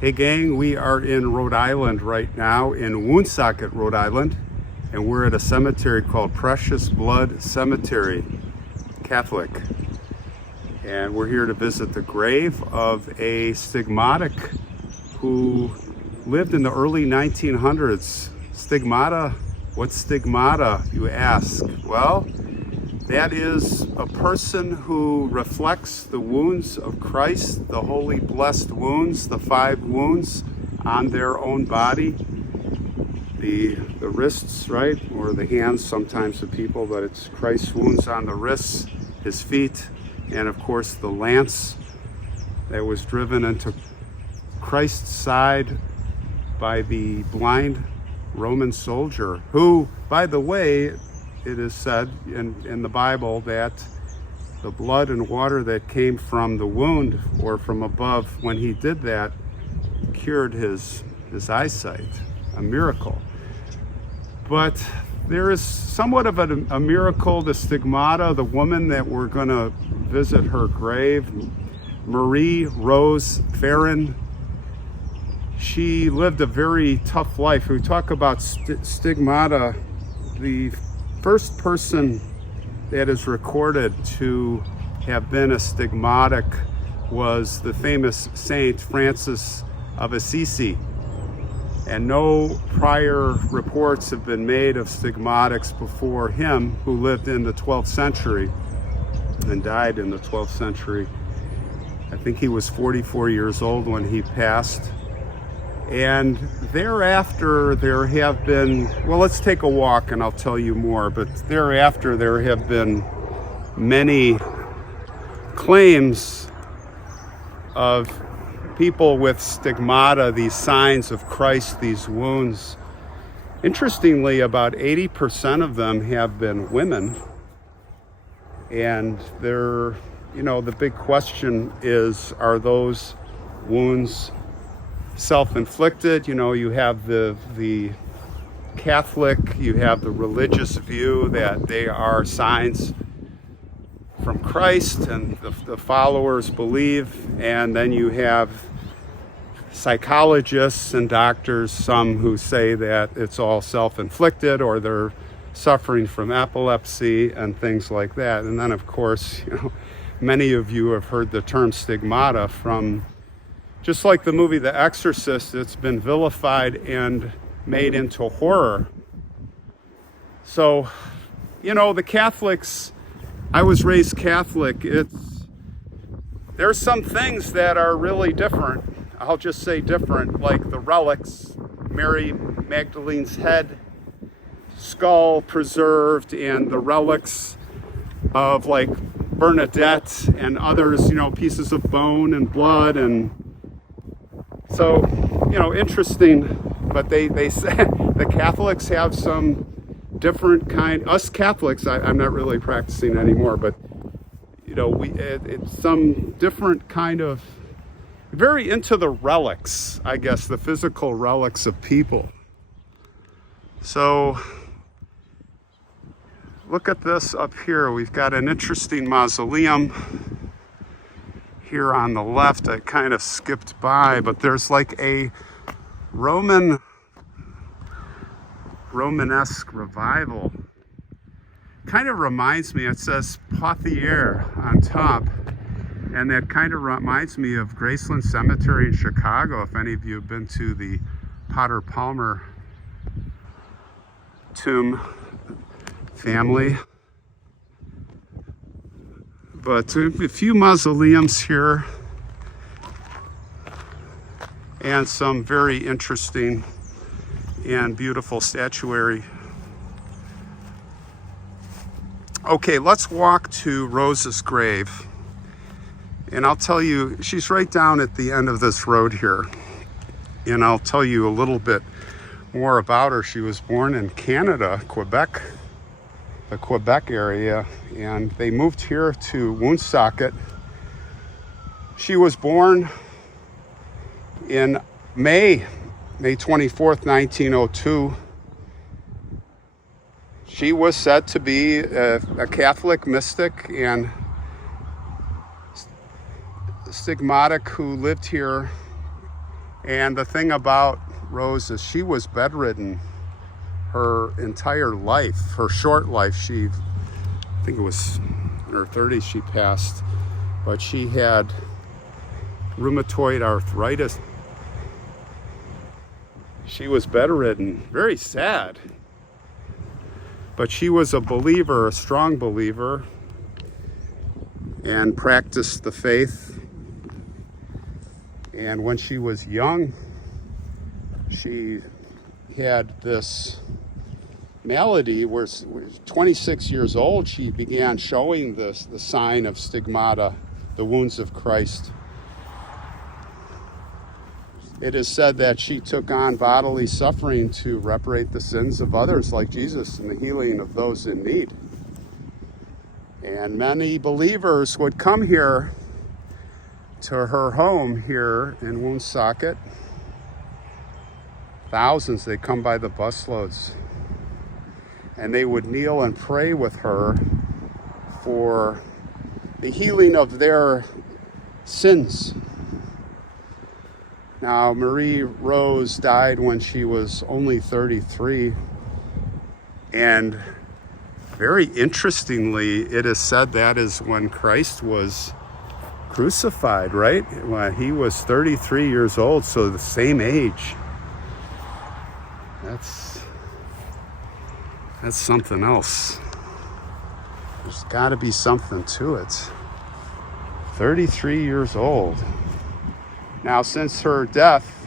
Hey gang, we are in Rhode Island right now, in Woonsocket, Rhode Island, and we're at a cemetery called Precious Blood Cemetery, Catholic. And we're here to visit the grave of a stigmatic who lived in the early 1900s. Stigmata, what's stigmata, you ask? Well, that is a person who reflects the wounds of Christ, the holy blessed wounds, the 5 wounds on their own body. The wrists, right? Or the hands sometimes of people, but it's Christ's wounds on the wrists, his feet, and of course the lance that was driven into Christ's side by the blind Roman soldier, who, by the way, it is said in the Bible that the blood and water that came from the wound or from above when he did that cured his eyesight, a miracle. But there is somewhat of a miracle, the stigmata, the woman that we're going to visit her grave, Marie Rose Ferron. She lived a very tough life. We talk about stigmata. The first person that is recorded to have been a stigmatic was the famous Saint Francis of Assisi. And no prior reports have been made of stigmatics before him, who lived in the 12th century and died in the 12th century. I think he was 44 years old when he passed. And thereafter there have been, well, let's take a walk and I'll tell you more, but thereafter there have been many claims of people with stigmata, these signs of Christ, these wounds. Interestingly, about 80% of them have been women. And they're, the big question is, are those wounds self-inflicted? You have the Catholic, you have the religious view that they are signs from Christ and the followers believe, and then you have psychologists and doctors, some who say that it's all self-inflicted or they're suffering from epilepsy and things like that. And then of course, many of you have heard the term stigmata from, just like the movie The Exorcist, it's been vilified and made into horror. So, the Catholics, I was raised Catholic, there's some things that are really different. I'll just say different, like the relics, Mary Magdalene's head, skull preserved, and the relics of like Bernadette and others, pieces of bone and blood. And so, interesting, but they say the Catholics have some different kind, us Catholics, I'm not really practicing anymore, but, it's some different kind of, very into the relics, I guess, the physical relics of people. So, look at this up here. We've got an interesting mausoleum here on the left. I kind of skipped by, but there's like a Romanesque revival. Kind of reminds me, it says Pothier on top, and that kind of reminds me of Graceland Cemetery in Chicago, if any of you have been to the Potter Palmer tomb family. But a few mausoleums here and some very interesting and beautiful statuary. Okay, let's walk to Rose's grave. And I'll tell you, she's right down at the end of this road here. And I'll tell you a little bit more about her. She was born in Canada, Quebec, the Quebec area, and they moved here to Woonsocket. She was born in May 24th, 1902. She was said to be a Catholic mystic and stigmatic who lived here And the thing about Rose is she was bedridden her entire life, her short life. I think it was in her 30s she passed, but she had rheumatoid arthritis. She was bedridden, very sad. But she was a believer, a strong believer, and practiced the faith. And when she was young, she had this malady where 26 years old, she began showing the sign of stigmata, the wounds of Christ. It is said that she took on bodily suffering to reparate the sins of others like Jesus and the healing of those in need. And many believers would come here to her home here in Woonsocket. Thousands, they come by the busloads. And they would kneel and pray with her for the healing of their sins. Now, Marie Rose died when she was only 33. And very interestingly, it is said that is when Christ was crucified, right? When he was 33 years old, so the same age. That's something else. There's got to be something to it. 33 years old. Now, since her death,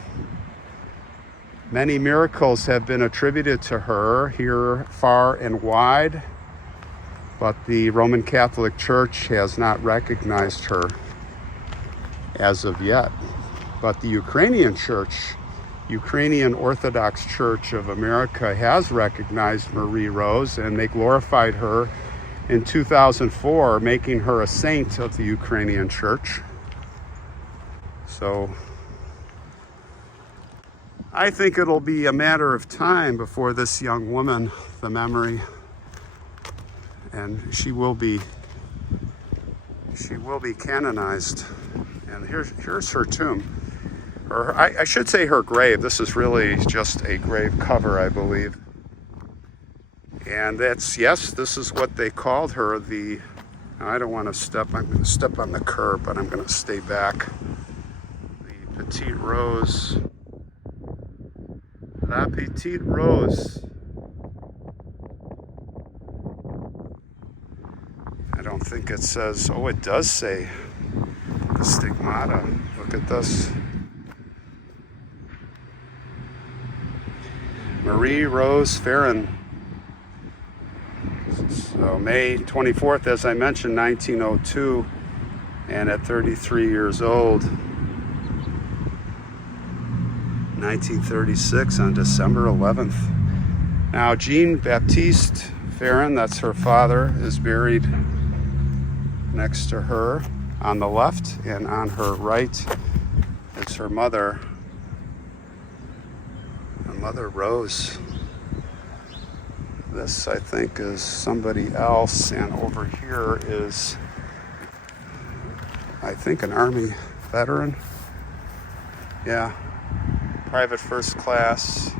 many miracles have been attributed to her here far and wide, but the Roman Catholic Church has not recognized her as of yet. But the Ukrainian Church, Ukrainian Orthodox Church of America, has recognized Marie Rose, and they glorified her in 2004, making her a saint of the Ukrainian Church. So I think it'll be a matter of time before this young woman, the memory, and she will be canonized. And here's her tomb. Or I should say her grave. This is really just a grave cover, I believe. And this is what they called her. I don't want to step, I'm going to step on the curb, but I'm going to stay back. The Petite Rose. La Petite Rose. I don't think it says, oh, it does say the Stigmata. Look at this. Marie Rose Ferron. So May 24th, as I mentioned, 1902, and at 33 years old, 1936 on December 11th. Now, Jean-Baptiste Ferron, that's her father, is buried next to her on the left, and on her right is her mother, Mother Rose. This, I think, is somebody else, and over here is, I think, an Army veteran. Yeah, private first class,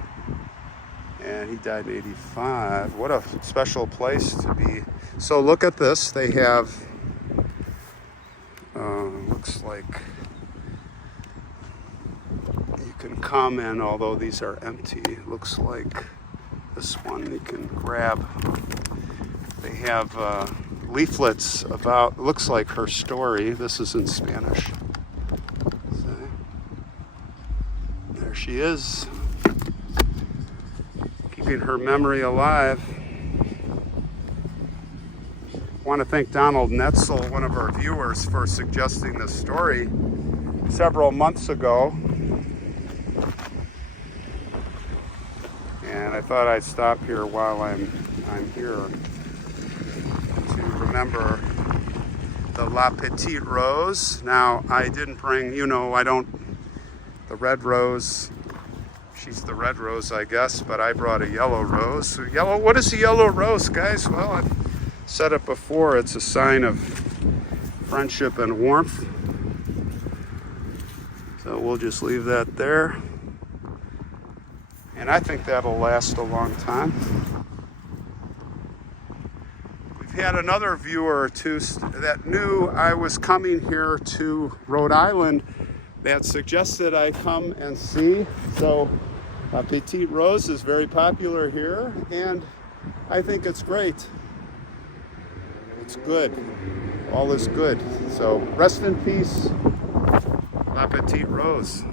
and he died in 85. What a special place to be. So look at this. They have, looks like you can come in, although these are empty. Looks like this one you can grab. They have leaflets about, looks like her story. This is in Spanish. See? There she is, keeping her memory alive. I want to thank Donald Netzel, one of our viewers, for suggesting this story several months ago. And I thought I'd stop here while I'm here to remember the La Petite Rose. Now, I didn't bring, the red rose. She's the red rose, I guess, but I brought a yellow rose. So what is a yellow rose, guys? Well, I've said it before. It's a sign of friendship and warmth. So we'll just leave that there. And I think that'll last a long time. We've had another viewer or two that knew I was coming here to Rhode Island that suggested I come and see. So Petite Rose is very popular here, and I think it's great. It's good. All is good. So rest in peace, La Petite Rose.